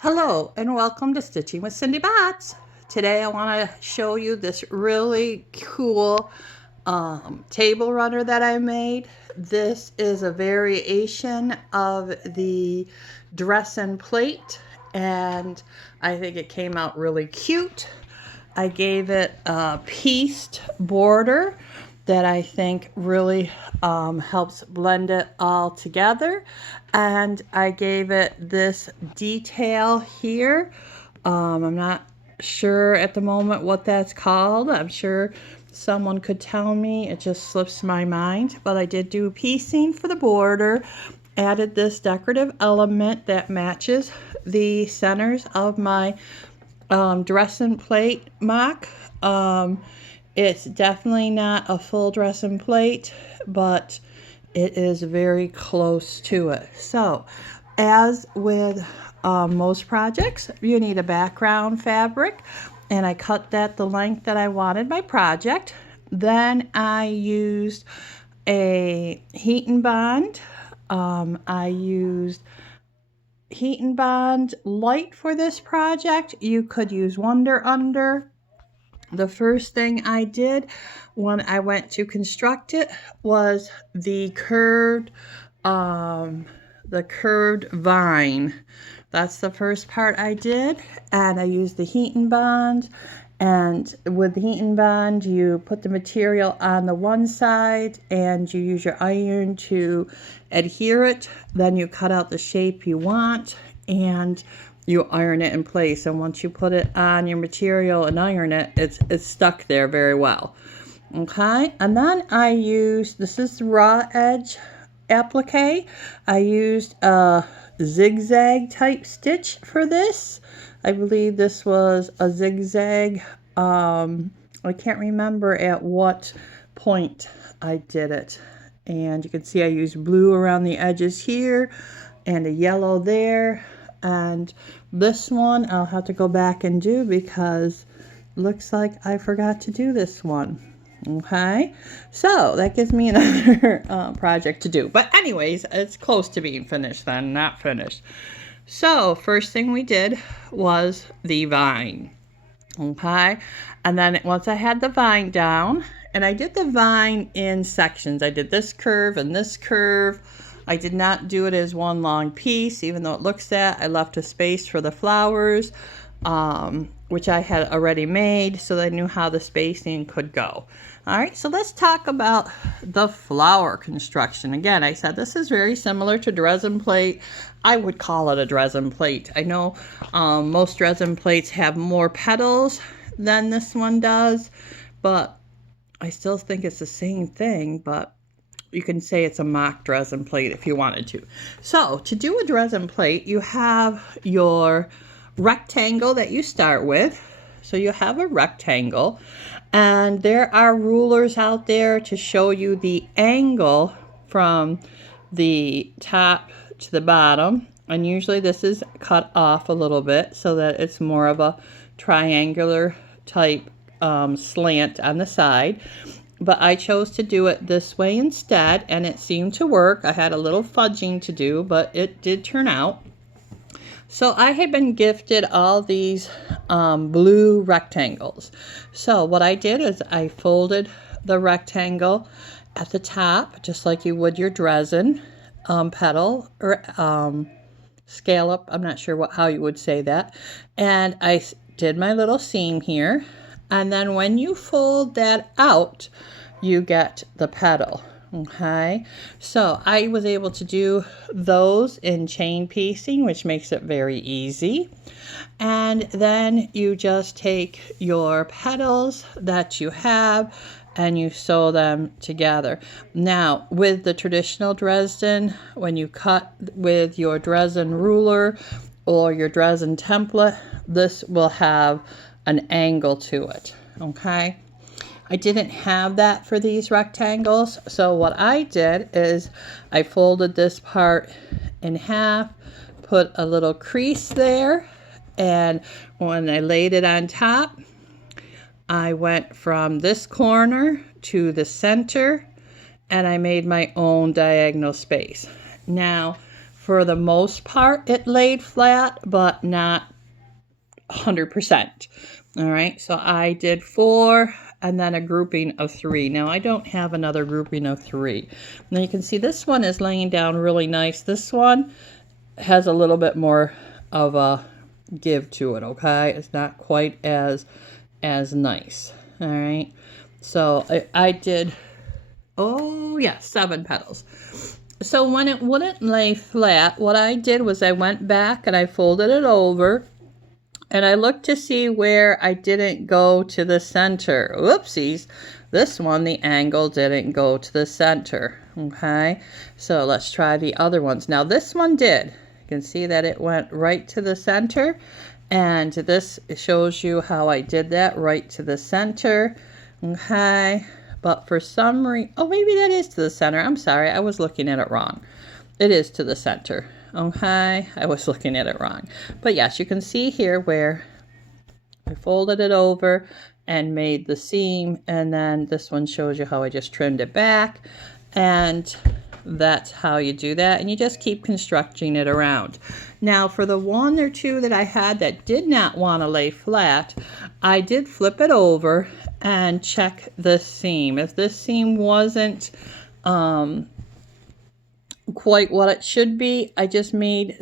Hello and welcome to Stitching with Cindy Botts. Today I want to show you this really cool table runner that I made. This is a variation of the Dresden Plate and I think it came out really cute. I gave it a pieced border that I think really helps blend it all together. And I gave it this detail here. I'm not sure at the moment what that's called. I'm sure someone could tell me. It just slips my mind. But I did do piecing for the border. Added this decorative element that matches the centers of my Dresden Plate mock. It's definitely not a full Dresden Plate, but it is very close to it. So, as with most projects, you need a background fabric, and I cut that the length that I wanted my project. Then I used a heat and bond. I used heat and bond light for this project. You could use Wonder Under. The first thing I did when I went to construct it was the curved vine. That's the first part I did, and I used the heat and bond. And with the heat and bond, you put the material on the one side and you use your iron to adhere it. Then you cut out the shape you want and you iron it in place. And once you put it on your material and iron it, it's stuck there very well. Okay, and then I used, this is the raw edge applique. I used a zigzag type stitch for this. I believe this was a zigzag. I can't remember at what point I did it. And you can see I used blue around the edges here and a yellow there. And this one I'll have to go back and do because it looks like I forgot to do this one. Okay, so that gives me another project to do. But anyways, it's close to being finished then, not finished. So first thing we did was the vine. Okay, and then once I had the vine down, and I did the vine in sections. I did this curve and this curve. I did not do it as one long piece, even though it looks that. I left a space for the flowers, which I had already made, so that I knew how the spacing could go. All right, so let's talk about the flower construction. Again, I said this is very similar to Dresden Plate. I would call it a Dresden Plate. I know most Dresden Plates have more petals than this one does, but I still think it's the same thing, but you can say it's a mock Dresden Plate if you wanted to. So to do a Dresden Plate, you have your rectangle that you start with. So you have a rectangle, and there are rulers out there to show you the angle from the top to the bottom. And usually this is cut off a little bit so that it's more of a triangular type slant on the side. But I chose to do it this way instead, and it seemed to work. I had a little fudging to do, but it did turn out. So I had been gifted all these blue rectangles. So what I did is I folded the rectangle at the top, just like you would your Dresden petal or scallop. I'm not sure how you would say that. And I did my little seam here. And then when you fold that out, you get the petal. Okay, so I was able to do those in chain piecing, which makes it very easy. And then you just take your petals that you have and you sew them together. Now, with the traditional Dresden, when you cut with your Dresden ruler or your Dresden template, this will have an angle to it. Okay, I didn't have that for these rectangles, so what I did is I folded this part in half, put a little crease there, and when I laid it on top, I went from this corner to the center, and I made my own diagonal space. Now, for the most part, it laid flat, but not 100%. All right, so I did 4 and then a grouping of 3. Now I don't have another grouping of 3. Now you can see this one is laying down really nice. This one has a little bit more of a give to it, okay? It's not quite as nice. All right, so I did, oh yeah, 7 petals. So when it wouldn't lay flat, what I did was I went back and I folded it over and I looked to see where I didn't go to the center. Whoopsies. This one, the angle didn't go to the center. Okay, so let's try the other ones. Now this one did. You can see that it went right to the center. And this shows you how I did that, right to the center. Okay, but for some reason, oh, maybe that is to the center. I'm sorry, I was looking at it wrong. It is to the center. Okay, I was looking at it wrong. But yes, you can see here where I folded it over and made the seam, and then this one shows you how I just trimmed it back, and that's how you do that, and you just keep constructing it around. Now for the 1 or 2 that I had that did not want to lay flat, I did flip it over and check the seam. If this seam wasn't quite what it should be, I just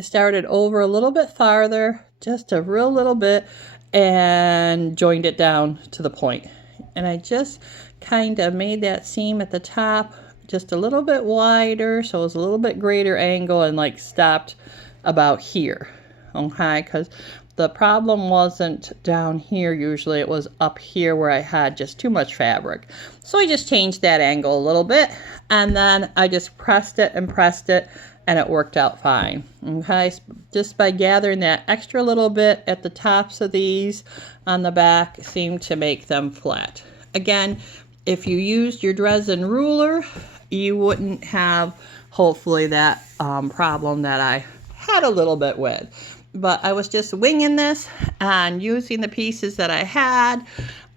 started over a little bit farther, just a real little bit, and joined it down to the point. And I just kind of made that seam at the top just a little bit wider, so it was a little bit greater angle, and like stopped about here. Okay, because the problem wasn't down here, usually it was up here where I had just too much fabric. So I just changed that angle a little bit, and then I just pressed it, and it worked out fine. Okay, just by gathering that extra little bit at the tops of these on the back seemed to make them flat. Again, if you used your Dresden ruler, you wouldn't have, hopefully, that problem that I had a little bit with. But I was just winging this and using the pieces that I had,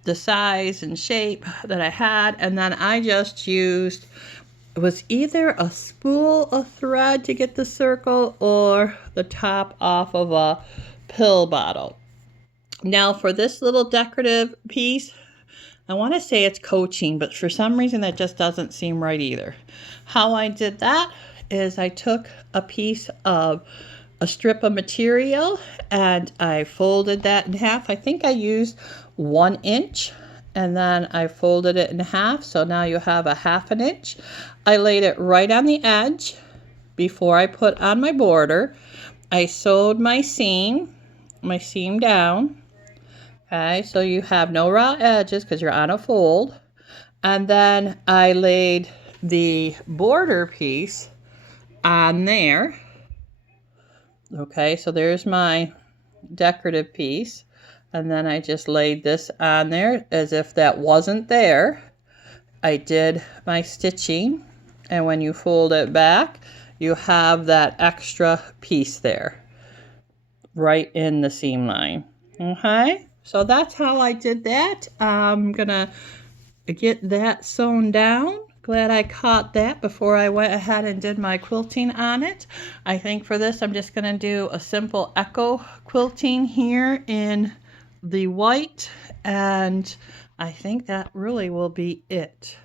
the size and shape that I had, and then I just used, it was either a spool of thread to get the circle or the top off of a pill bottle. Now for this little decorative piece, I want to say it's coaching, but for some reason that just doesn't seem right either. How I did that is I took a piece of a strip of material and I folded that in half. I think I used 1 inch, and then I folded it in half, so now you have a 1/2 inch. I laid it right on the edge before I put on my border. I sewed my seam down. Okay, so you have no raw edges because you're on a fold. And then I laid the border piece on there. Okay, so there's my decorative piece. And then I just laid this on there as if that wasn't there. I did my stitching. And when you fold it back, you have that extra piece there, right in the seam line. Okay, so that's how I did that. I'm gonna get that sewn down. Glad I caught that before I went ahead and did my quilting on it. I think for this I'm just gonna do a simple echo quilting here in the white, and I think that really will be it.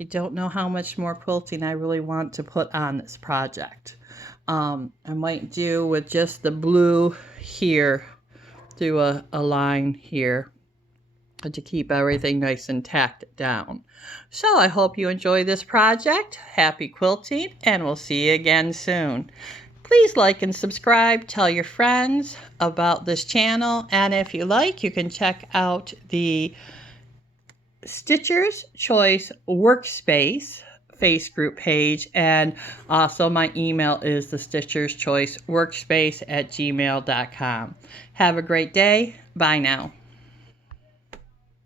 I don't know how much more quilting I really want to put on this project. I might do with just the blue here, do a line here to keep everything nice and tacked down. So I hope you enjoy this project. Happy quilting, and we'll see you again soon. Please like and subscribe. Tell your friends about this channel, and if you like, you can check out the Stitcher's Choice Workspace face group page, and also my email is the Stitcher's Choice Workspace @gmail.com. Have a great day. Bye now.